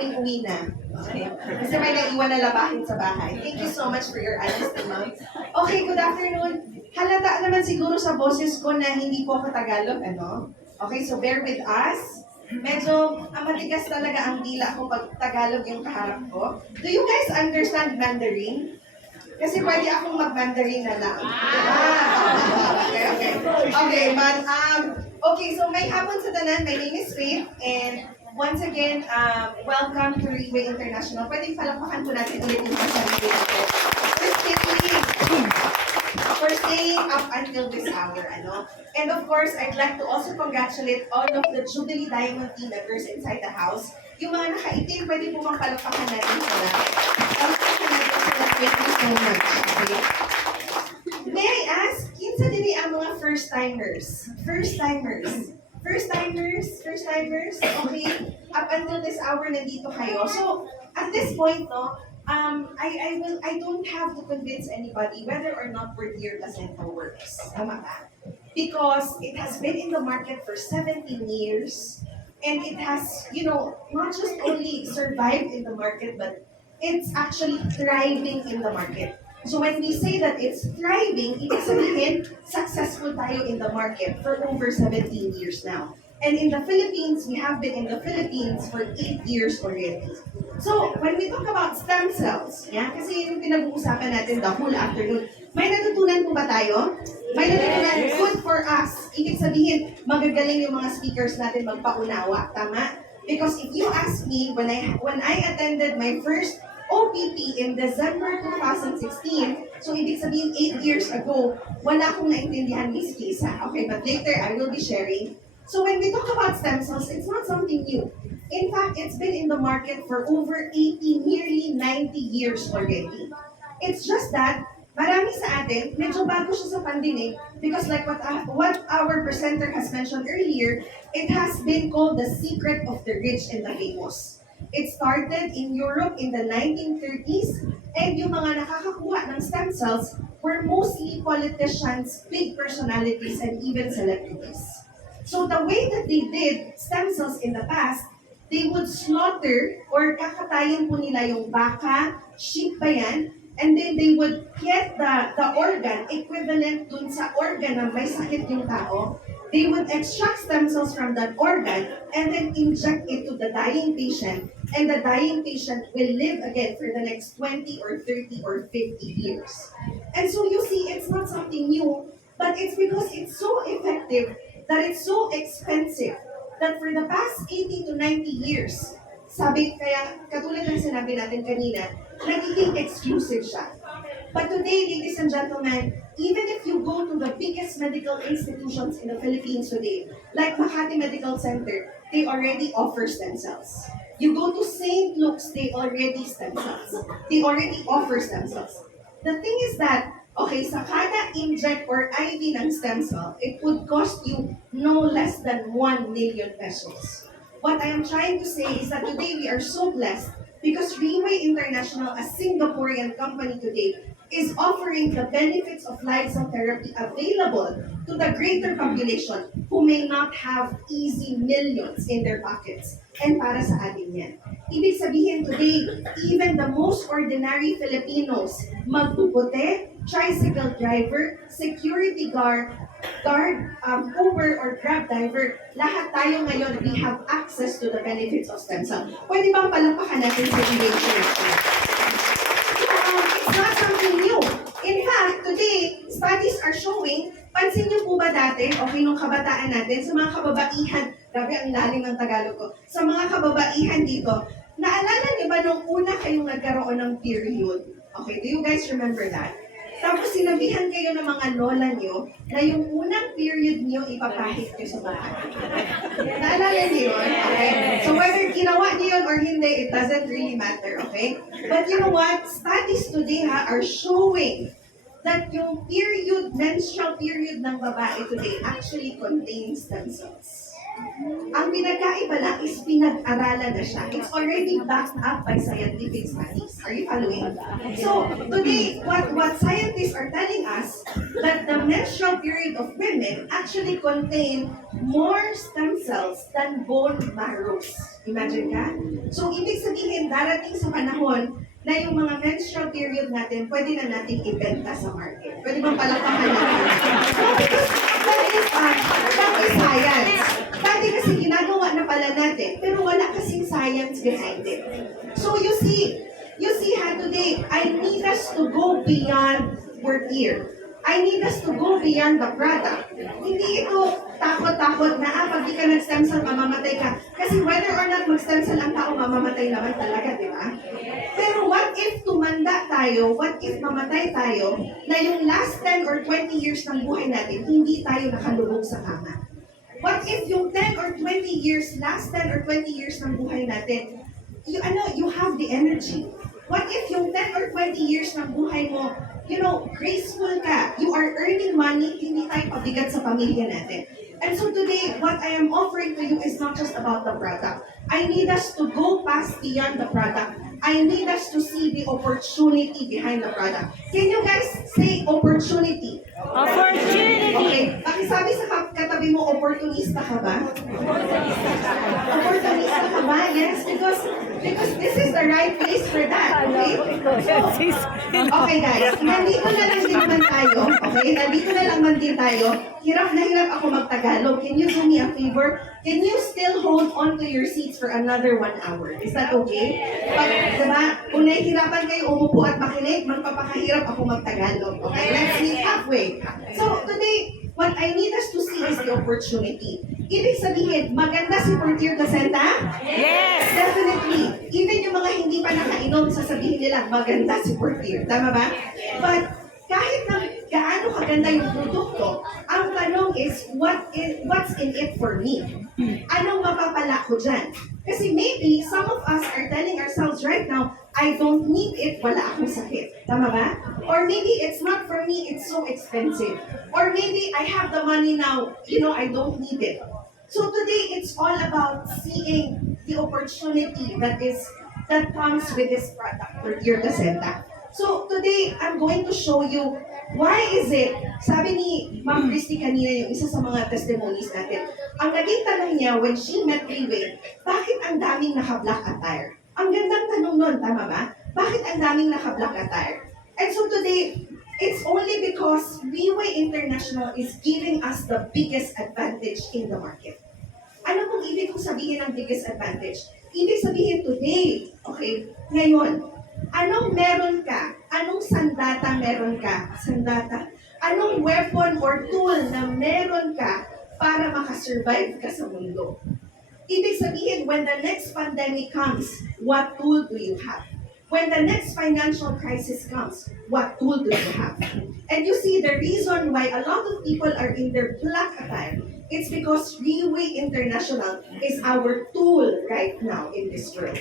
uwi na. Okay? Kasi may naiwan na labahin sa bahay. Thank you so much for your honesty, ma'am. Okay, good afternoon. Halata naman siguro sa boses ko na hindi po ako Tagalog, ano? Okay, so bear with us. Medyo matigas talaga ang dila ko pag Tagalog yung kaharap ko. Do you guys understand Mandarin? Kasi pwede akong mag-Mandarin na lang. Okay. Okay, but, okay, so may hapon sa tanan. My name is Faith, and once again, welcome to Ridgeway International. Pwede palakpakan po natin ulit yung sarili natin. For staying up until this hour, ano? And of course, I'd like to also congratulate all of the Jubilee Diamond team members inside the house. Yung mga nakaitim, pwede po bang palakpakan natin sila. Palakpakan natin sila. Thank you so much. Okay? May I ask, kinsa dili ang mga first-timers? First-timers. First-timers, okay? Up until this hour, nandito kayo. So, at this point, no, I don't have to convince anybody whether or not Vertier Placenta works. Tama ba? Because it has been in the market for 17 years, and it has, not just only survived in the market, but it's actually thriving in the market. So when we say that it's thriving, ibig sabihin, successful tayo in the market for over 17 years now. And in the Philippines, we have been in the Philippines for 8 years already. So when we talk about stem cells, kasi yung pinag-uusapan natin the whole afternoon, may natutunan po ba tayo? May natutunan, good for us. Ibig sabihin, magagaling yung mga speakers natin magpaunawa, tama? Because if you ask me, when I attended my first OPP in December 2016, so ibig sabihin 8 years ago, wala akong naintindihan Miss Kisa. Okay, but later I will be sharing. So when we talk about stem cells, it's not something new. In fact, it's been in the market for over 80, nearly 90 years already. It's just that, marami sa atin, medyo bago siya sa pandinig because like what our presenter has mentioned earlier, it has been called the secret of the rich and the famous. It started in Europe in the 1930s, and yung mga nakakakuha ng stem cells were mostly politicians, big personalities, and even celebrities. So the way that they did stem cells in the past, they would slaughter or kakatayin po nila yung baka, sheep ba yan, and then they would get the organ equivalent dun sa organ na may sakit yung tao. They would extract stem cells from that organ and then inject it to the dying patient, and the dying patient will live again for the next 20 or 30 or 50 years. And so you see, it's not something new, but it's because it's so effective that it's so expensive that for the past 80 to 90 years, kaya katulad ng sinabi natin kanina, nagiging exclusive siya. But today, ladies and gentlemen, even if you go to the biggest medical institutions in the Philippines today, like Makati Medical Center, they already offer stem cells. You go to St. Luke's, they already stem cells. They already offer stem cells. The thing is that, okay, sa kada inject or IV ng stem cell, it would cost you no less than 1 million pesos. What I am trying to say is that today we are so blessed because Ridgeway International, a Singaporean company today, is offering the benefits of live cell therapy available to the greater population who may not have easy millions in their pockets. And para sa atin yan. Ibig sabihin today, even the most ordinary Filipinos, magpuputi, tricycle driver, security guard, Uber or Grab driver, lahat tayo ngayon, we have access to the benefits of stem cell. Pwede bang palampakan natin sa International? It's not something new. In fact, today, studies are showing, pansin niyo po ba dati, okay, nung kabataan natin, sa mga kababaihan, grabe ang lalim ng Tagalog ko, sa mga kababaihan dito, naalala niyo ba nung una kayong nagkaroon ng period? Okay, do you guys remember that? Tapos sinabihan kayo ng mga lola niyo na yung unang period niyo ipapahit niyo sa bahay. Naalala niyo yun? Okay? So whether ginawa niyo yun or hindi, it doesn't really matter, okay? But you know what? Studies today are showing that yung menstrual period ng babae today actually contains stem cells. Ang pinagkaiba lang is pinag-aralan na siya. It's already backed up by scientific studies. Are you following? So, today, what scientists are telling us that the menstrual period of women actually contain more stem cells than bone marrows. Imagine ka? So, ibig sabihin, today, darating sa panahon na yung mga menstrual period natin, pwede na nating ibenta sa market. Pwede bang palakpakan natin? So, because that is science. Dati kasi ginagawa na pala natin, pero wala kasing science behind it. So you see how today, I need us to go beyond work year. I need us to go beyond the product. Hindi ito takot-takot na, pag di ka nag-stem cell, mamamatay ka. Kasi whether or not mag-stem cell ang tao, mamamatay naman talaga, di ba? Pero what if tumanda tayo, what if mamatay tayo, na yung last 10 or 20 years ng buhay natin, hindi tayo nakalubog sa kama? What if yung 10 or 20 years, last 10 or 20 years ng buhay natin, you have the energy. What if yung 10 or 20 years ng buhay mo, graceful ka, you are earning money, hindi tayo pabigat sa pamilya natin. And so today, what I am offering to you is not just about the product. I need us to go past beyond the product. I need us to see the opportunity behind the product. Can you guys say opportunity? Opportunity! Okay, pakisabi sa katabi mo, opportunista ka ba? Opportunista ka ba? Yes, because this is the right place for that, okay? Okay guys, nandito na lang din naman tayo, okay? Nandito na lang man din tayo. Hirap na hirap ako mag-Tagalog. Can you do me a favor? Can you still hold on to your seats for another 1 hour? Is that okay? Pag, diba, kung nahihirapan kayo umupo at makinig, magpapakahirap ako mag-Tagalog. Okay, let's meet halfway. So today, what I need us to see is the opportunity. Ibig sabihin, maganda si Portier Placenta? Yes! Definitely. Even yung mga hindi pa nakainom, sasabihin nila, maganda si Portier. Tama ba? But kahit na gaano kaganda yung produkto, ang tanong is, what's in it for me? Anong mapapala ko dyan? Kasi maybe some of us are telling ourselves right now, I don't need it, wala akong sakit. Tama ba? Or maybe it's not for me, it's so expensive. Or maybe I have the money now, I don't need it. So today, it's all about seeing the opportunity that comes with this product, Portier Placenta. So today, I'm going to show you why is it, sabi ni Ma'am Christy kanina yung isa sa mga testimonies natin, ang naging tanong niya when she met Riway, bakit ang daming naka-black attire? Ang gandang tanong nun, tama ba? Bakit ang daming naka-black attire? And so today, it's only because Riway International is giving us the biggest advantage in the market. Ano pong ibig kong sabihin ng biggest advantage? Ibig sabihin today, okay, ngayon, anong meron ka? Anong sandata meron ka? Sandata? Anong weapon or tool na meron ka para makasurvive ka sa mundo? Ibig sabihin, when the next pandemic comes, what tool do you have? When the next financial crisis comes, what tool do you have? And you see, the reason why a lot of people are in their black attire, it's because Riway International is our tool right now in this world.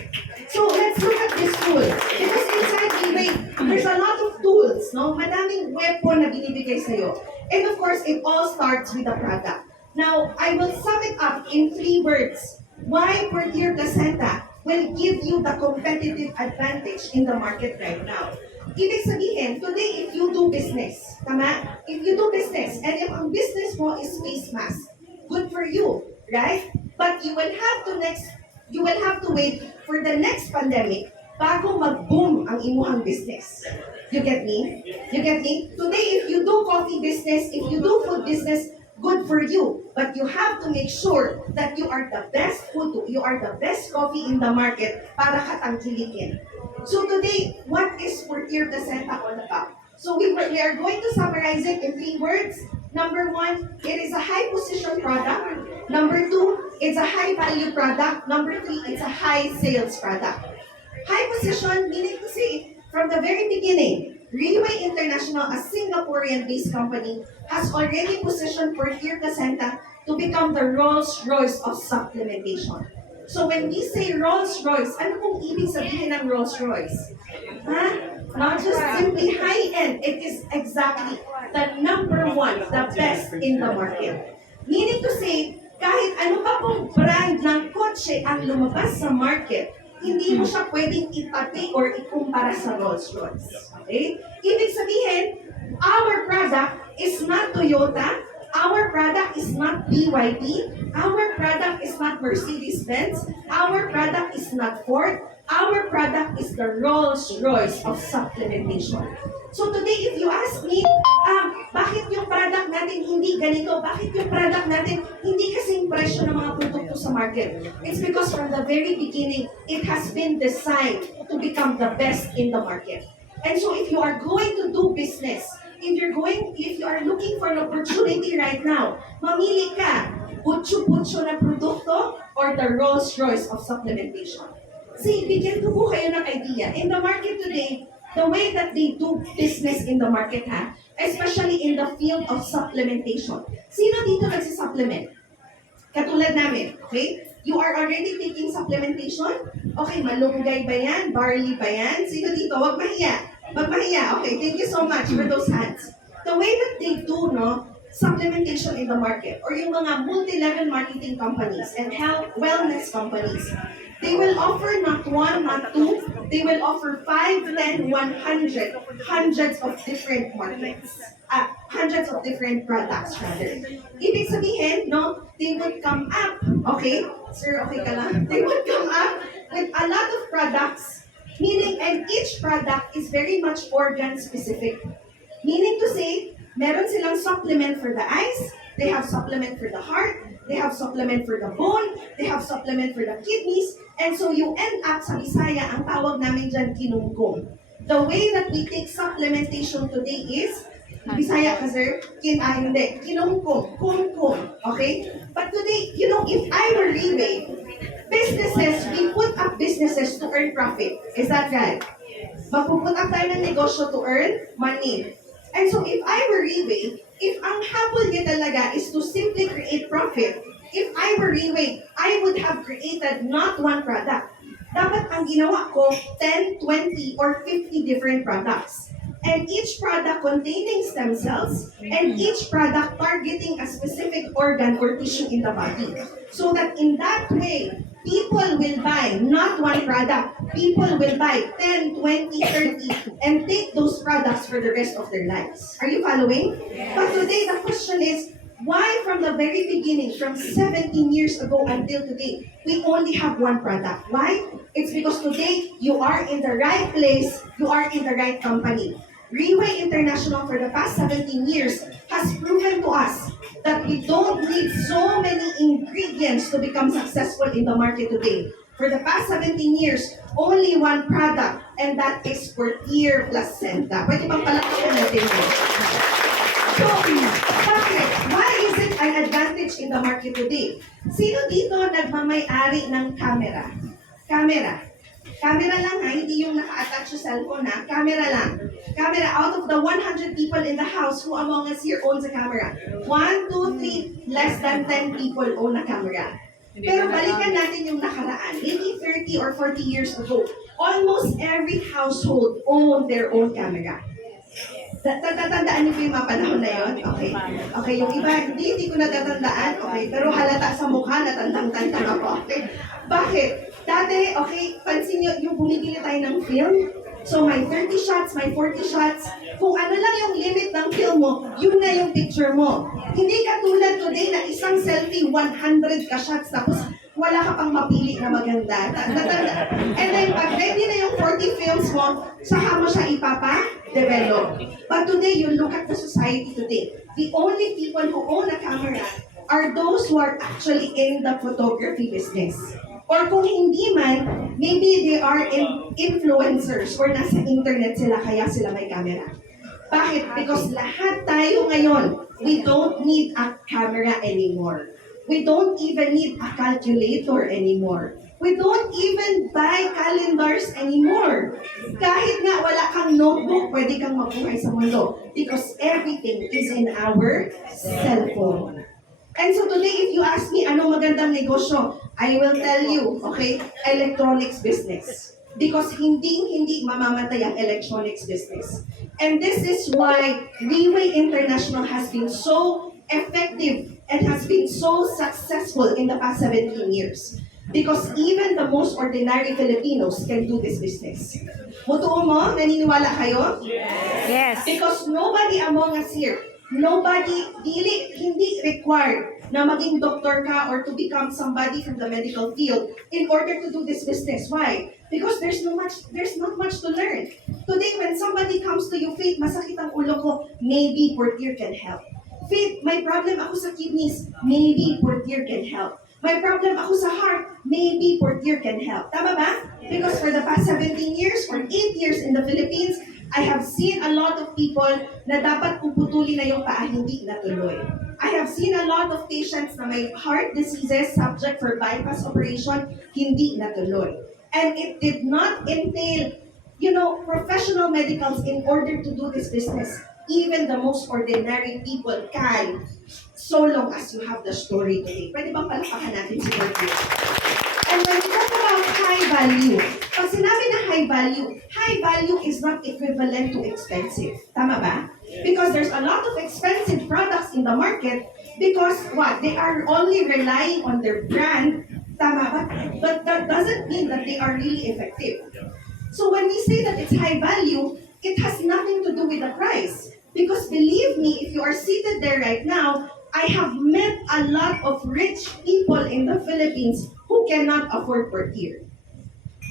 So let's look at this tool. Because inside Riway, there's a lot of tools, no? Madaming weapon na binibigay sa'yo. And of course, it all starts with the product. Now, I will sum it up in 3 words. Why Portier Placenta will give you the competitive advantage in the market right now. Ibig sabihin, today if you do business, tama? If you do business, and if ang business mo is face mask, good for you, right? But you will have to wait for the next pandemic bago mag-boom ang imuhang business. You get me? You get me? Today, if you do coffee business, if you do food business, good for you. But you have to make sure that you are the best food, you are the best coffee in the market para katangkilikin. So today, what is Portier Placenta all about? So we are going to summarize it in 3 words. Number 1, it is a high position product. Number 2, it's a high value product. Number 3, it's a high sales product. High position, meaning to say, from the very beginning, Riway International, a Singaporean-based company, has already positioned Portier Placenta to become the Rolls-Royce of supplementation. So when we say Rolls-Royce, ano pong ibig sabihin ng Rolls-Royce? Not just simply high-end, it is exactly the number 1, the best in the market. Meaning to say, kahit ano pa pong brand ng kotse ang lumabas sa market, hindi mo siya pwedeng ipati or ikumpara sa Rolls-Royce. Okay? Ibig sabihin, our product is not Toyota, our product is not BYD, our product is not Mercedes-Benz, our product is not Ford, Our product is the Rolls Royce of supplementation. So today, if you ask me, bakit yung product natin hindi ganito? Bakit yung product natin hindi kasing presyo ng mga produkto sa market? It's because from the very beginning, it has been designed to become the best in the market. And so if you are going to do business, if you are looking for an opportunity right now, mamili ka, butso-butso na produkto or the Rolls Royce of supplementation. See, bigyan ko po kayo ng idea. In the market today, the way that they do business in the market, especially in the field of supplementation. Sino dito nagsi-supplement? Katulad namin, okay? You are already taking supplementation? Okay, malunggay ba yan? Barley ba yan? Sino dito? Huwag mahiya. Huwag mahiya. Okay, thank you so much for those hands. The way that they do, supplementation in the market, or yung mga multi-level marketing companies and health wellness companies, they will offer not one, not two, they will offer 5, 10, 100, hundreds of different markets. Hundreds of different products rather. Ibig sabihin, they would come up, okay? Sir, okay ka lang? They would come up with a lot of products, meaning, and each product is very much organ specific. Meaning to say, meron silang supplement for the eyes, they have supplement for the heart, they have supplement for the bone, they have supplement for the kidneys, and so you end up sa Bisaya, ang tawag namin dyan, kinungkong. The way that we take supplementation today is, Bisaya ka sir? Hindi, kinungkong, kungkong, okay? But today, if I were Riway, businesses, we put up businesses to earn profit. Is that right? Magpuput up tayo ng negosyo to earn money. And so if I were Riway, if ang habol niya talaga is to simply create profit, if I were Riway, I would have created not one product. Dapat ang ginawa ko, 10, 20, or 50 different products. And each product containing stem cells, and each product targeting a specific organ or tissue in the body. So that in that way, people will buy not one product. People will buy 10, 20, 30, and take those products for the rest of their lives. Are you following? But today, the question is, why from the very beginning, from 17 years ago until today, we only have one product? Why? It's because today, you are in the right place, you are in the right company. Riway International for the past 17 years has proven to us that we don't need so many ingredients to become successful in the market today. For the past 17 years, only one product, and that is Portier Placenta. Pwede bang palakpakan natin yun? So, bakit? Why is it an advantage in the market today? Sino dito nagmamay-ari ng camera? Camera. Camera lang hindi yung naka-attach yung cellphone camera lang. Camera, out of the 100 people in the house, who among us here owns a camera? 1, 2, 3, less than 10 people own a camera. Pero balikan natin yung nakaraan, maybe 30 or 40 years ago, almost every household owned their own camera. Tatandaan niyo po yung mga panahon na yun? Okay. Okay, yung iba, hindi ko natatandaan. Okay, pero halata sa mukha, natandang-tandang ako. Okay. Bakit? Dati, okay, pansin niyo, yung bumibili tayo ng film. So, may 30 shots, may 40 shots. Kung ano lang yung limit ng film mo, yun na yung picture mo. Hindi katulad today na isang selfie, 100 ka shots, tapos wala ka pang mapili na maganda. And then, pag ready na yung 40 films mo, saka mo siya ipapa-develop. But today, you look at the society today. The only people who own a camera are those who are actually in the photography business. Or kung hindi man, maybe they are influencers or nasa internet sila kaya sila may camera. Bakit? Because lahat tayo ngayon, we don't need a camera anymore. We don't even need a calculator anymore. We don't even buy calendars anymore. Kahit nga wala kang notebook, pwede kang mabuhay sa mundo. Because everything is in our cellphone. And so today, if you ask me, anong magandang negosyo, I will tell you, okay, electronics business. Because hindi mamamatay ang electronics business. And this is why Riway International has been so effective and has been so successful in the past 17 years. Because even the most ordinary Filipinos can do this business. Mutuo mo? Naniniwala kayo? Yes. Because nobody among us here, hindi required na maging doktor ka or to become somebody from the medical field in order to do this business. Why? Because there's not much to learn. Today, when somebody comes to you, Faith, masakit ang ulo ko, maybe Portier can help. Faith, may problem ako sa kidneys, maybe Portier can help. May problem ako sa heart, maybe Portier can help. Tama ba? Because for the past 17 years or 8 years in the Philippines, I have seen a lot of people na dapat puputulin na yung paa, hindi natuloy. I have seen a lot of patients na may heart diseases subject for bypass operation, hindi natuloy. And it did not entail, professional medicals in order to do this business. Even the most ordinary people can, so long as you have the story today. Pwede bang palakpakan natin si Portier? And when we talk about high value, pag sinabi na high value is not equivalent to expensive. Tama ba? Because there's a lot of expensive products in the market because what? They are only relying on their brand. Tama ba? But that doesn't mean that they are really effective. So when we say that it's high value, it has nothing to do with the price. Because believe me, if you are seated there right now, I have met a lot of rich people in the Philippines who cannot afford Portier.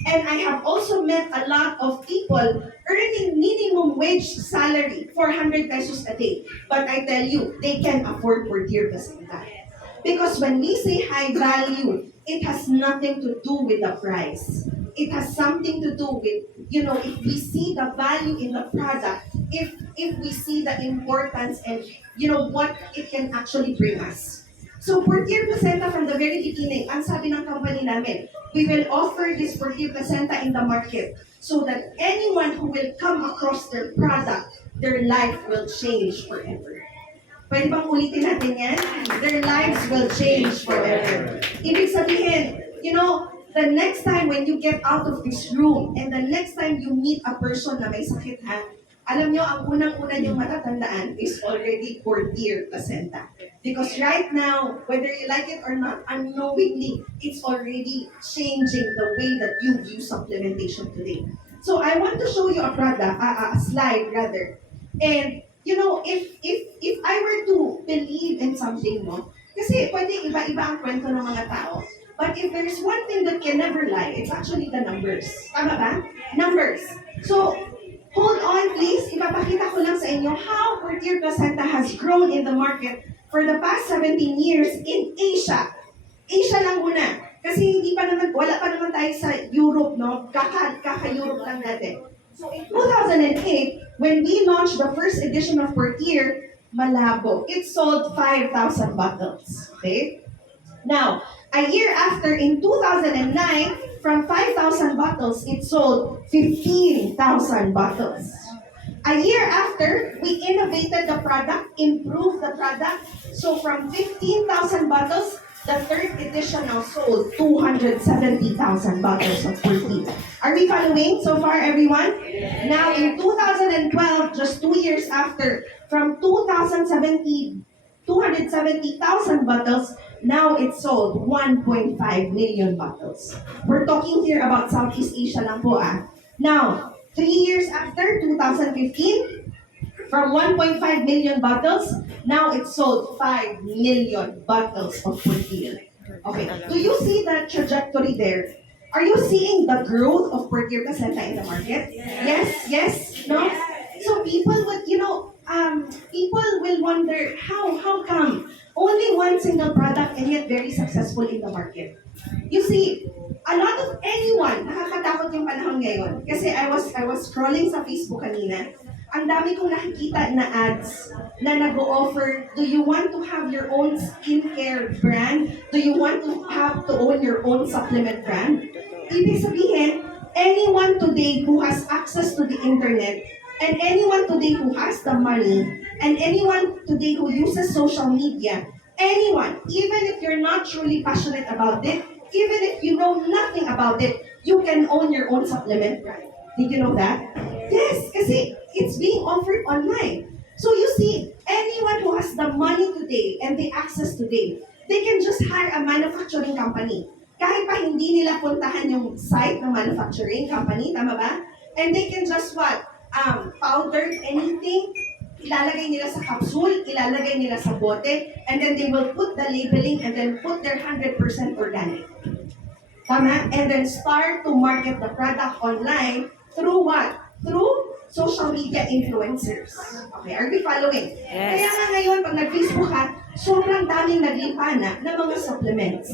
And I have also met a lot of people earning minimum wage salary, 400 pesos a day. But I tell you, they can afford Portier Placenta. Because when we say high value, it has nothing to do with the price. It has something to do with, if we see the value in the product, if we see the importance and, what it can actually bring us. So Portier Placenta from the very beginning, ang sabi ng company namin, we will offer this Portier Placenta in the market so that anyone who will come across their product, their life will change forever. Pwede bang ulitin natin yan? Their lives will change forever. Ibig sabihin, the next time when you get out of this room and the next time you meet a person na may sakit alam nyo, ang unang-una niyong matatandaan is already Portier Placenta. Because right now, whether you like it or not, unknowingly, it's already changing the way that you view supplementation today. So I want to show you a slide rather. And if I were to believe in something, kasi pwede iba-iba ang kwento ng mga tao. But if there's one thing that can never lie, it's actually the numbers. Tama ba? Numbers. So, hold on please. Ipapakita ko lang sa inyo how Portier Placenta has grown in the market for the past 17 years in Asia. Asia lang muna. Kasi wala pa naman tayo sa Europe, no? Kaka-Europe lang natin. So in 2008, when we launched the first edition of Portier, malabo. It sold 5,000 bottles. Okay? Now, a year after, in 2009, from 5,000 bottles, it sold 15,000 bottles. A year after, we innovated the product, improved the product. So from 15,000 bottles, the third edition now sold 270,000 bottles of Portier. Are we following so far, everyone? Yes. Now, in 2012, just 2 years after, from 270,000 bottles, now it's sold 1.5 million bottles. We're talking here about Southeast Asia lang po Now, 3 years after, 2015, from 1.5 million bottles, now it's sold 5 million bottles of Portier. Okay, do you see the trajectory there? Are you seeing the growth of Portier Placenta in the market? Yes, no? So people would, people will wonder, how come only one single product and yet very successful in the market? You see, a lot of anyone, nakakatakot yung panahon ngayon. Kasi I was scrolling sa Facebook kanina. Ang dami kong nakikita na ads na nag-o-offer, do you want to have your own skincare brand? Do you want to own your own supplement brand? Ibig sabihin, anyone today who has access to the internet, and anyone today who has the money, and anyone today who uses social media, anyone, even if you're not truly passionate about it, even if you know nothing about it, you can own your own supplement brand. Did you know that? Yes, kasi it's being offered online. So you see, anyone who has the money today and the access today, they can just hire a manufacturing company. Kahit pa hindi nila puntahan yung site ng manufacturing company, tama ba? And they can just powder anything, ilalagay nila sa capsule, ilalagay nila sa bote, and then they will put the labeling and then put their 100% organic. Tama? And then start to market the product online through what? Through social media influencers. Okay, are we following? Yes. Kaya nga ngayon, pag nag-Facebook ka, sobrang daming naglipana ng mga supplements.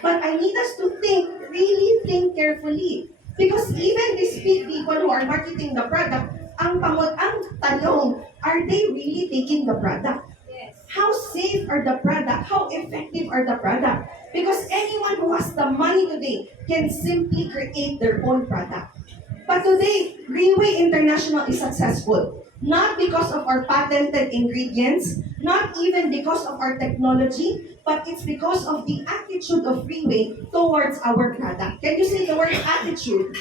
But I need us to think, really think carefully. Because even these people who are marketing the product, ang tanong, are they really taking the product? How safe are the product? How effective are the product? Because anyone who has the money today can simply create their own product. But today, Greenway International is successful. Not because of our patented ingredients, not even because of our technology, but it's because of the attitude of Freeway towards our product. Can you say the word attitude?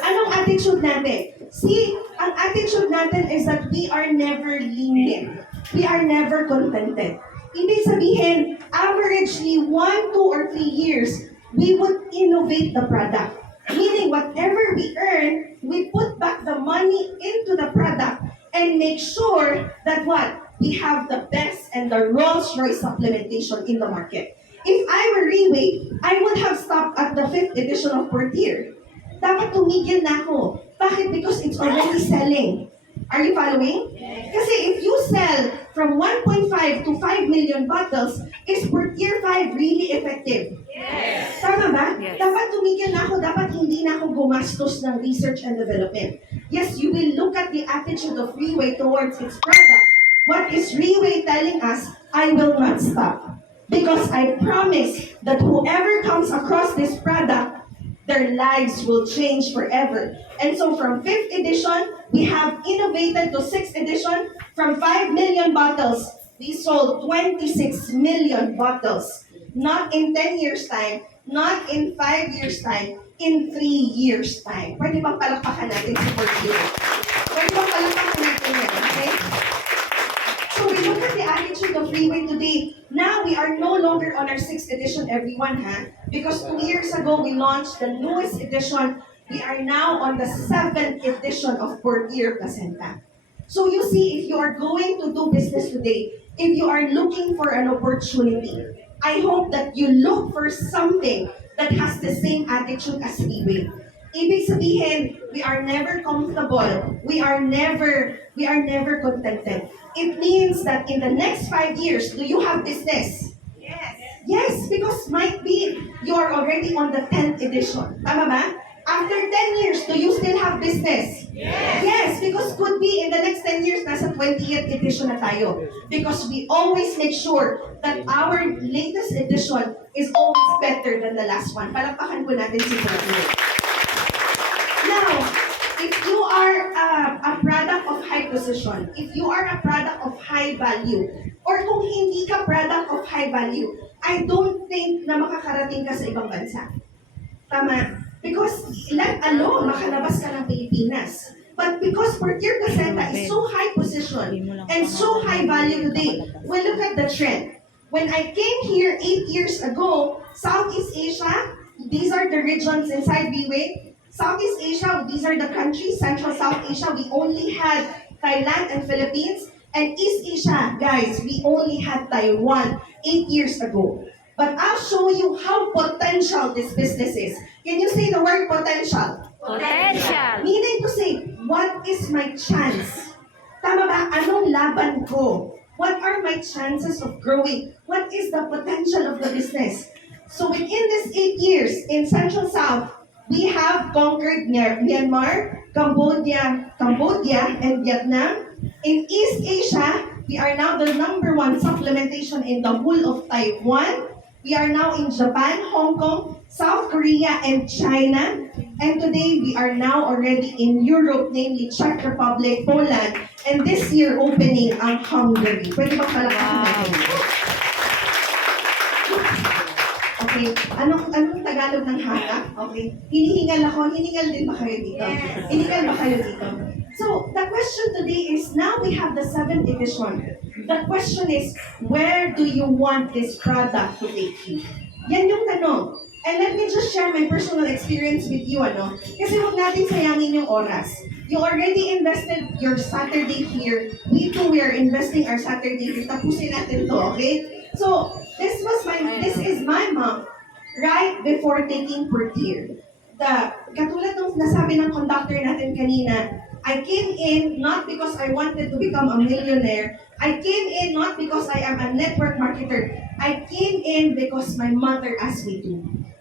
Anong attitude natin? See, ang attitude natin is that we are never lenient. We are never contented. Ibig sabihin, averagely 1, 2, or 3 years, we would innovate the product. Meaning, whatever we earn, we put back the money into the product and make sure that what? We have the best and the Rolls-Royce supplementation in the market. If I were Reway, I would have stopped at the 5th edition of Portier. Dapat tumigil na ako. Bakit? Because it's already selling. Are you following? Kasi if you sell from 1.5 to 5 million bottles, is Portier 5 really effective? Yes. Tama ba? Yes. Dapat tumigil na ako, dapat hindi na ako gumastos ng research and development. Yes, you will look at the attitude of Freeway towards its product. What is Freeway telling us? I will not stop. Because I promise that whoever comes across this product, their lives will change forever. And so from 5th edition, we have innovated to 6th edition. From 5 million bottles, we sold 26 million bottles. Not in 10 years' time, not in 5 years' time, in 3 years' time. Pwede bang palakpakan natin si Portier? Pwede bang palakpakan natin yan, okay? So we look at the attitude of Freeway today. Now we are no longer on our 6th edition, everyone, ha? Because 2 years ago, we launched the newest edition. We are now on the 7th edition of Portier Placenta. So you see, if you are going to do business today, if you are looking for an opportunity, I hope that you look for something that has the same attitude as Freeway. Ibig sabihin, we are never comfortable. We are never contented. It means that in the next 5 years, do you have business? Yes, because might be you are already on the 10th edition. Tama ba? After 10 years, do you still have business? Yes, because could be in the next 10 years, nasa 20th edition na tayo. Because we always make sure that our latest edition is always better than the last one. Palakpakan po natin si Portier. Now, if you are a product of high position, if you are a product of high value, or kung hindi ka product of high value, I don't think na makakarating ka sa ibang bansa. Tama? Because let alone makalabas ka ng Pilipinas. But because Portier Placenta is so high position and so high value today, we look at the trend. When I came here 8 years ago, Southeast Asia, these are the regions inside Freeway. Southeast Asia, these are the countries. Central South Asia, we only had Thailand and Philippines. And East Asia, guys, we only had Taiwan 8 years ago. But I'll show you how potential this business is. Can you say the word potential? Potential. Meaning to say, what is my chance? Tama ba? Anong laban ko? What are my chances of growing? What is the potential of the business? So within these 8 years, in Central South, we have conquered Myanmar, Cambodia, and Vietnam. In East Asia, we are now the #1 supplementation in the whole of Taiwan. We are now in Japan, Hong Kong, South Korea, and China. And today, we are now already in Europe, namely Czech Republic, Poland, and this year opening ang Hungary. Pwede ba palakpakan natin? Okay, anong Tagalog ng hanga? Okay, hinihingal ako. Hiningal din ba kayo dito? Yes. Hiningal ba kayo dito? So, the question today is, now we have the 7th edition. The question is, where do you want this product to take you? Yan yung tanong. And let me just share my personal experience with you, ano? Kasi huwag natin sayangin yung oras. You already invested your Saturday here. We too, we are investing our Saturday here. Tapusin natin to, okay? So, this is my mom. right before taking Portier. Katulad ng nasabi ng conductor natin kanina, I came in not because I wanted to become a millionaire. I came in not because I am a network marketer. I came in because my mother asked me to.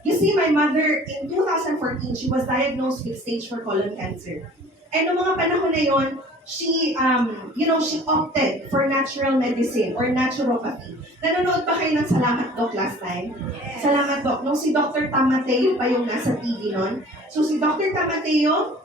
You see, my mother, in 2014, she was diagnosed with stage 4 colon cancer. And noong mga panahon na yon, she opted for natural medicine or naturopathy. Nanonood ba kayo ng Salamat Doc last time? Salamat Doc. Nung si Dr. Tamateo pa yung nasa TV nun. So si Dr. Tamateo,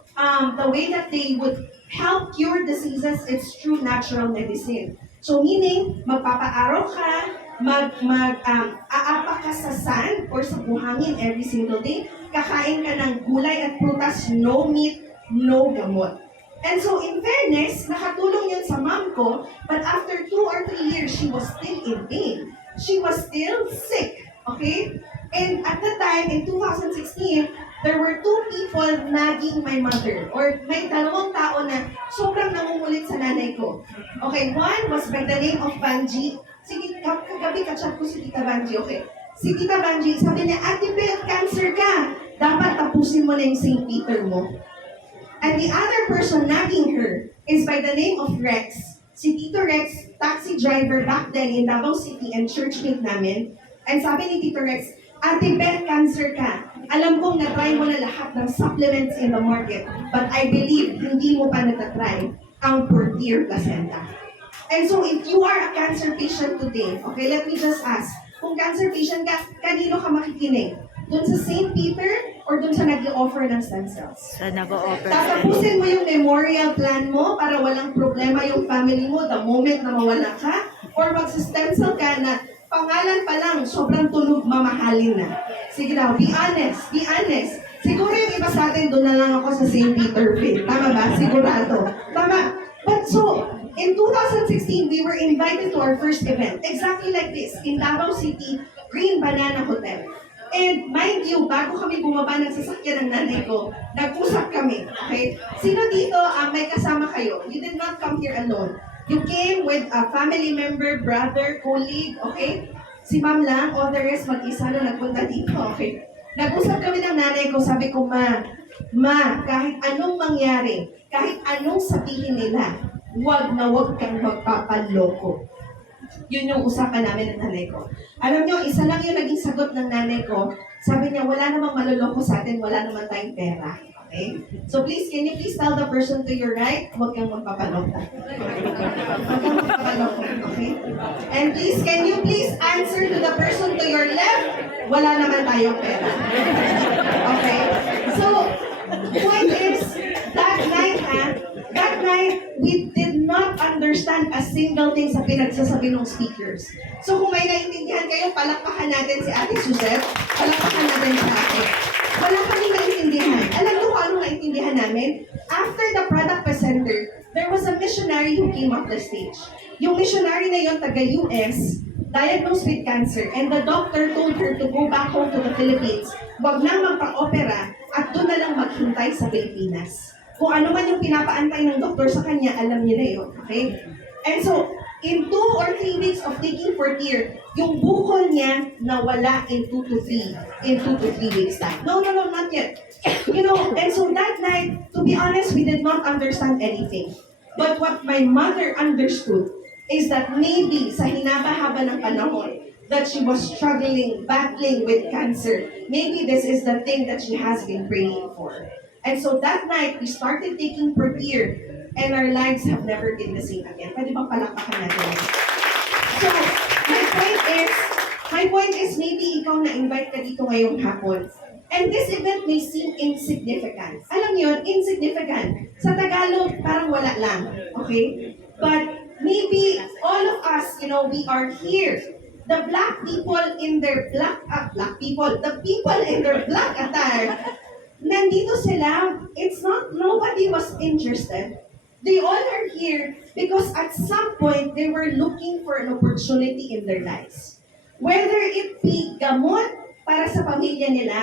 the way that they would help cure diseases, it's through natural medicine. So meaning, magpapaaraw ka, aapak ka sa sand or sa buhangin every single day, kakain ka ng gulay at prutas, no meat, no gamot. And so in fairness, nakatulong yun sa mom ko, but after 2 or 3 years, she was still in pain. She was still sick, okay? And at the time, in 2016, there were 2 people nagging my mother, or may dalawang tao na sobrang nangungulit sa nanay ko. Okay, one was by the name of Banji. Sige, kagabi ka-chat ko si Tita Banji, okay? Si Tita Banji, sabi niya, Ate Beth, cancer ka! Dapat tapusin mo na yung St. Peter mo. And the other person nagging her is by the name of Rex. Si Tito Rex, taxi driver back then in Davao City and churchmate namin. And sabi ni Tito Rex, Ate Beth, cancer ka. Alam kong na-try mo na lahat ng supplements in the market, but I believe hindi mo pa natatry ang Portier placenta. And so if you are a cancer patient today, okay, let me just ask, kung cancer patient ka, kanino ka makikinig? Doon sa St. Peter or doon sa nag-offer ng stem cells? Sa nag-o-offer. Tatapusin mo yung memorial plan mo para walang problema yung family mo the moment na mawala ka? Or mag-stem cell ka na pangalan pa lang, sobrang tunog, mamahalin na. Sige daw, be honest, be honest. Siguro yung iba sa atin, doon na lang ako sa St. Peter Pit. Tama ba? Sigurado. Tama. But so, in 2016, we were invited to our first event. Exactly like this, in Davao City, Green Banana Hotel. And mind you, bago kami bumaba ng sasakyan ng nanay ko, nag-usap kami, okay? Sino dito ang may kasama kayo? You did not come here alone. You came with a family member, brother, colleague, okay? Si ma'am lang, all the rest mag-isa na nagpunta dito, okay? Nag-usap kami ng nanay ko, sabi ko, Ma, kahit anong mangyari, kahit anong sabihin nila, wag na wag kang magpapaloko. Yun yung usapan namin ng nanay ko. Alam nyo, isa lang yung naging sagot ng nanay ko. Sabi niya, wala namang maluloko sa atin, wala namang tayong pera. Okay? So please, can you please tell the person to your right, huwag kang magpapaloko. Huwag kang magpapaloko, okay? And please, can you please answer to the person to your left, wala naman tayong pera. Okay? So, point is, that night, we did not understand a single thing sa pinagsasabi ng speakers. So kung may naintindihan kayo, palakpakan natin si Ate Suzette, palakpakan natin si Ate. Wala kami naintindihan. Alam mo kung anong naintindihan namin? After the product presenter, there was a missionary who came up the stage. Yung missionary na yon, taga-US, diagnosed with cancer, and the doctor told her to go back home to the Philippines, wag na magpa-opera, at doon na lang maghintay sa Pilipinas. Kung ano man yung pinapaantay ng doktor sa kanya, alam niyo na yun, okay? And so, in 2 or 3 weeks of taking Portier, yung bukol niya nawala in 2 to 3 weeks time. No, not yet. You know, and so that night, to be honest, we did not understand anything. But what my mother understood is that maybe sa hinaba-haba ng panahon, that she was struggling, battling with cancer. Maybe this is the thing that she has been praying for. And so that night, we started taking Portier, and our lives have never been the same again. Pwede bang palakpakan natin? So, my point is maybe ikaw na-invite ka dito ngayong hapon. And this event may seem insignificant. Alam niyo, insignificant. Sa Tagalog, parang wala lang. Okay? But maybe all of us, we are here. The black people in their the people in their black attire, nandito sila. It's not, nobody was interested. They all are here because at some point, they were looking for an opportunity in their lives. Whether it be gamot para sa pamilya nila,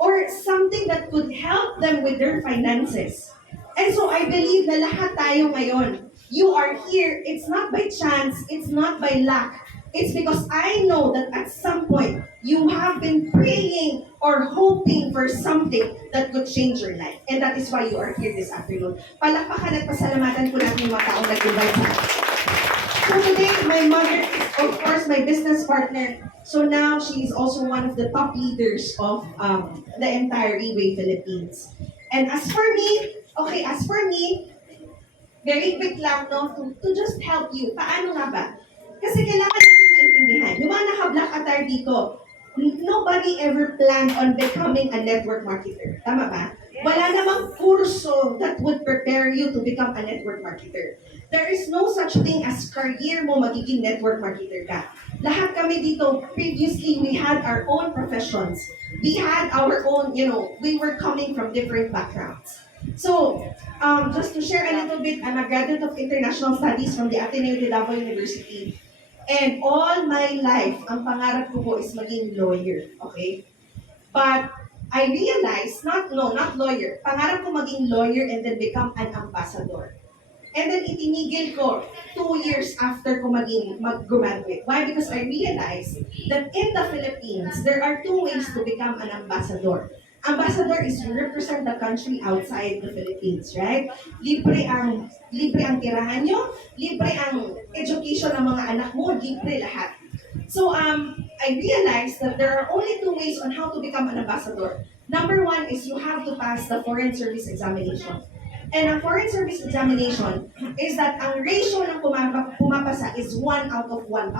or something that could help them with their finances. And so I believe na lahat tayo ngayon, you are here, it's not by chance, it's not by luck, It's because I know that at some point, you have been praying or hoping for something that could change your life. And that is why you are here this afternoon. Palakpakan at pasalamatan po natin yung mga taong nag-invite sa atin. So today, my mother is, of course, my business partner. So now, she is also one of the top leaders of the entire Reway Philippines. And as for me, very quick lang, no, to just help you. Paano nga ba? Kasi kailangan natin maintindihan. Yung mga naka-black attire dito, nobody ever planned on becoming a network marketer. Tama ba? Wala namang kurso that would prepare you to become a network marketer. There is no such thing as career mo magiging network marketer ka. Lahat kami dito, previously, we had our own professions. We had our own, we were coming from different backgrounds. So, just to share a little bit, I'm a graduate of International Studies from the Ateneo de Davao University. And all my life, ang pangarap ko po is maging lawyer, okay? But I realized, not lawyer, pangarap ko maging lawyer and then become an ambassador. And then itinigil ko 2 years after ko mag-graduate. Why? Because I realized that in the Philippines, there are 2 ways to become an ambassador. Ambassador is to represent the country outside the Philippines, right? Libre ang tirahan nyo, libre ang education ng mga anak mo, libre lahat. So I realized that there are only 2 ways on how to become an ambassador. Number 1 is you have to pass the Foreign Service Examination. And ang Foreign Service Examination is that ang ratio ng pumapasa is 1 out of 1,000.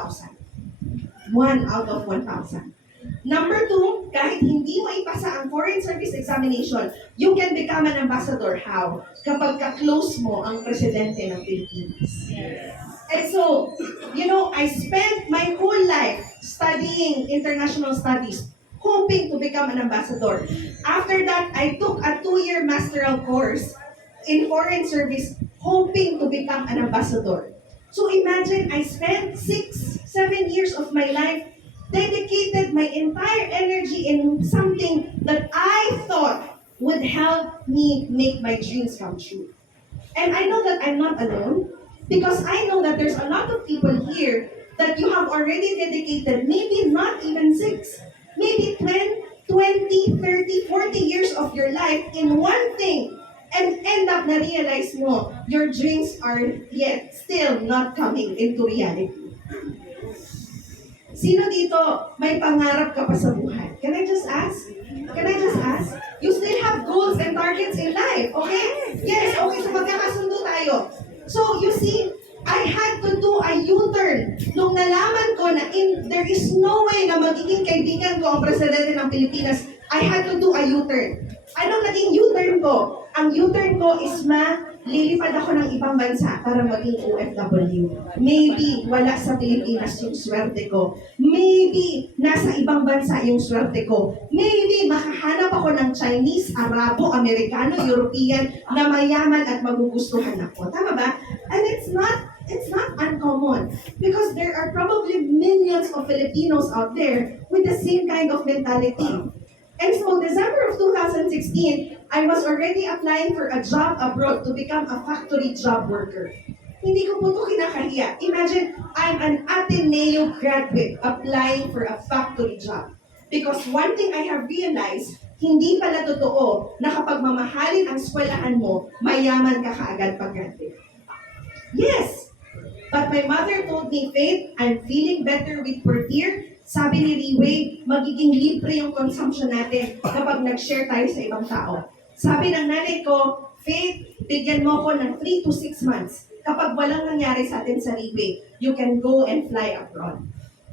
1 out of 1,000. Number 2, kahit hindi mo ipasa ang Foreign Service Examination, you can become an ambassador. How? Kapag ka-close mo ang presidente ng Philippines. And so, I spent my whole life studying international studies, hoping to become an ambassador. After that, I took a 2-year masteral course in foreign service, hoping to become an ambassador. So imagine, I spent 6-7 years of my life dedicated my entire energy in something that I thought would help me make my dreams come true. And I know that I'm not alone, because I know that there's a lot of people here that you have already dedicated, maybe not even 6, maybe 10, 20, 30, 40 years of your life in one thing, and end up na-realize mo, your dreams are yet still not coming into reality. Sino dito may pangarap ka pa sa buhay? Can I just ask? You still have goals and targets in life, okay? Yes, okay, so magkakasundo tayo. So, you see, I had to do a U-turn nung nalaman ko na there is no way na magiging kaibigan ko ang presidente ng Pilipinas. I had to do a U-turn. Anong naging U-turn ko? Ang U-turn ko is lilipad ako ng ibang bansa para maging OFW. Maybe wala sa Pilipinas yung swerte ko. Maybe nasa ibang bansa yung swerte ko. Maybe makahanap ako ng Chinese, Arabo, Amerikano, European na mayaman at magugustuhan ako. Tama ba? And it's not uncommon, because there are probably millions of Filipinos out there with the same kind of mentality. And so, December of 2016, I was already applying for a job abroad to become a factory job worker. Hindi ko po ito kinakahiya. Imagine, I'm an Ateneo graduate applying for a factory job. Because one thing I have realized, hindi pala totoo na kapag mamahalin ang eskwelahan mo, mayaman ka kaagad pag-graduate. Yes! But my mother told me, Faith, I'm feeling better with per year. Sabi ni Reway, magiging libre yung consumption natin kapag nag-share tayo sa ibang tao. Sabi ng nanay ko, Faith, bigyan mo ko ng 3 to 6 months. Kapag walang nangyari sa atin sa Reway, you can go and fly abroad.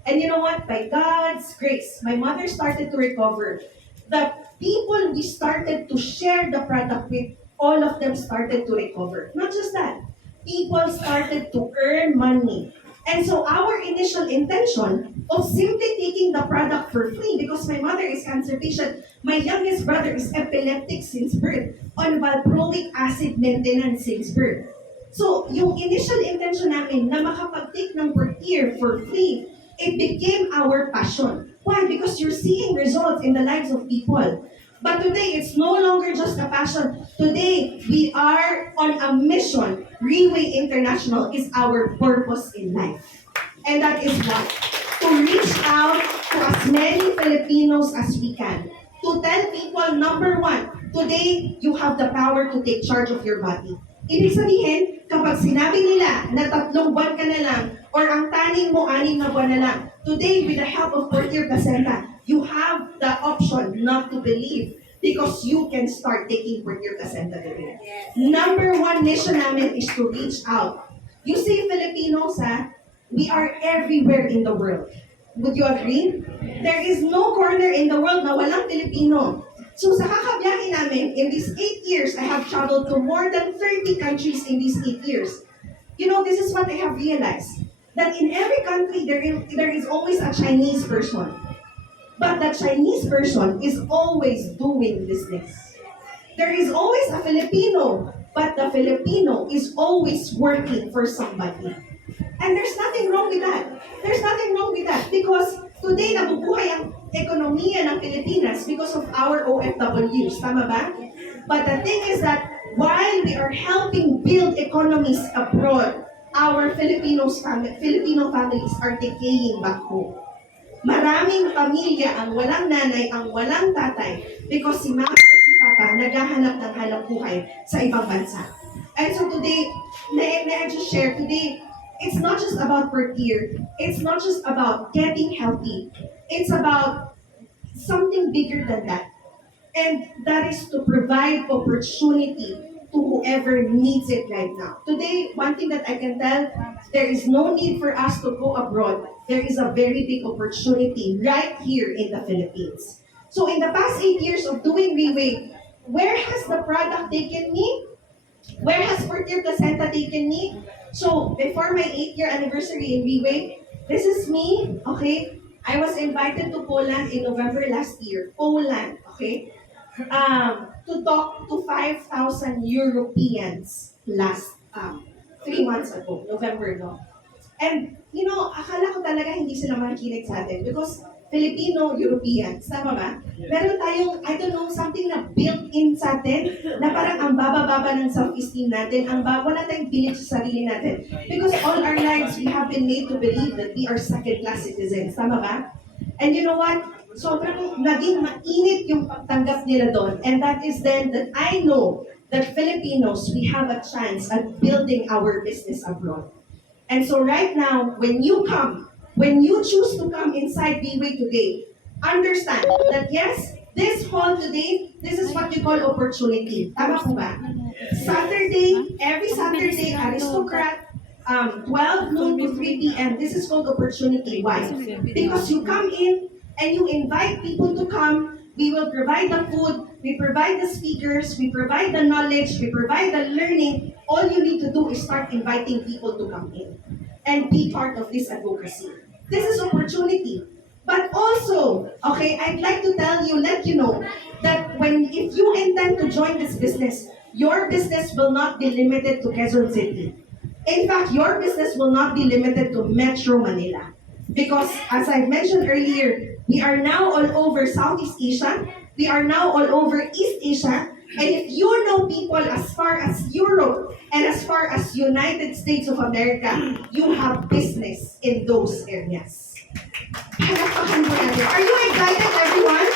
And you know what? By God's grace, my mother started to recover. The people we started to share the product with, all of them started to recover. Not just that, people started to earn money. And so our initial intention of simply taking the product for free, because my mother is cancer patient, my youngest brother is epileptic since birth, on valproic acid maintenance since birth. So yung initial intention namin na makapag-take ng per year for free, it became our passion. Why? Because you're seeing results in the lives of people. But today, it's no longer just a passion. Today, we are on a mission. Reway International is our purpose in life. And that is what? To reach out to as many Filipinos as we can. To tell people, number one, today you have the power to take charge of your body. Ibig sabihin, kapag sinabi nila na 3 buwan ka na lang, or ang taning mo 6 na buwan na lang, today with the help of Portier Placenta, you have the option not to believe because you can start taking Portier Placenta today. Number one mission namin is to reach out. You see, Filipinos, we are everywhere in the world. Would you agree? There is no corner in the world na walang Filipino. So sa kakabiyahe namin, in these 8 years, I have traveled to more than 30 countries in these 8 years. You know, this is what I have realized. That in every country, there is always a Chinese person. But the Chinese person is always doing business. There is always a Filipino, but the Filipino is always working for somebody. And there's nothing wrong with that. There's nothing wrong with that because today nabubuhay ang ekonomiya ng Pilipinas because of our OFWs. Tama ba? But the thing is that while we are helping build economies abroad, our Filipino families are decaying back home. Maraming pamilya ang walang nanay, ang walang tatay because si mama o si papa naghahanap ng hanap buhay sa ibang bansa. And so today, may I just share today, it's not just about Portier. It's not just about getting healthy. It's about something bigger than that. And that is to provide opportunity to whoever needs it right now. Today, one thing that I can tell, there is no need for us to go abroad. There is a very big opportunity right here in the Philippines. So in the past 8 years of doing Reway, where has the product taken me? Where has Portier Placenta taken me? So, before my 8-year anniversary in Reway, this is me, okay? I was invited to Poland in November last year. Poland, okay? To talk to 5,000 Europeans last 3 months ago, November, no? And, you know, akala ko talaga hindi sila makikinig sa atin because Filipino-Europeans, tama ba? Meron tayong, I don't know, something na built-in sa atin na parang ang baba-baba ng self-esteem natin, wala tayong pilit sa sarili natin. Because all our lives, we have been made to believe that we are second-class citizens, tama ba? And you know what? Sobrang naging mainit yung pagtanggap nila doon. And that is then that I know that Filipinos, we have a chance at building our business abroad. And so right now, when you choose to come inside Reway today, understand that yes, this hall today, this is what you call opportunity. Tama po ba? Every Saturday, Aristocrat, 12 noon to 3 p.m. This is called opportunity. Why? Because you come in and you invite people to come. We will provide the food, we provide the speakers, we provide the knowledge, we provide the learning. All you need to do is start inviting people to come in and be part of this advocacy. This is opportunity. But also, okay, I'd like to let you know that if you intend to join this business, your business will not be limited to Quezon City. In fact, your business will not be limited to Metro Manila. Because as I mentioned earlier, we are now all over Southeast Asia, we are now all over East Asia, and if you know people as far as Europe and as far as United States of America, you have business in those areas. Are you excited, everyone?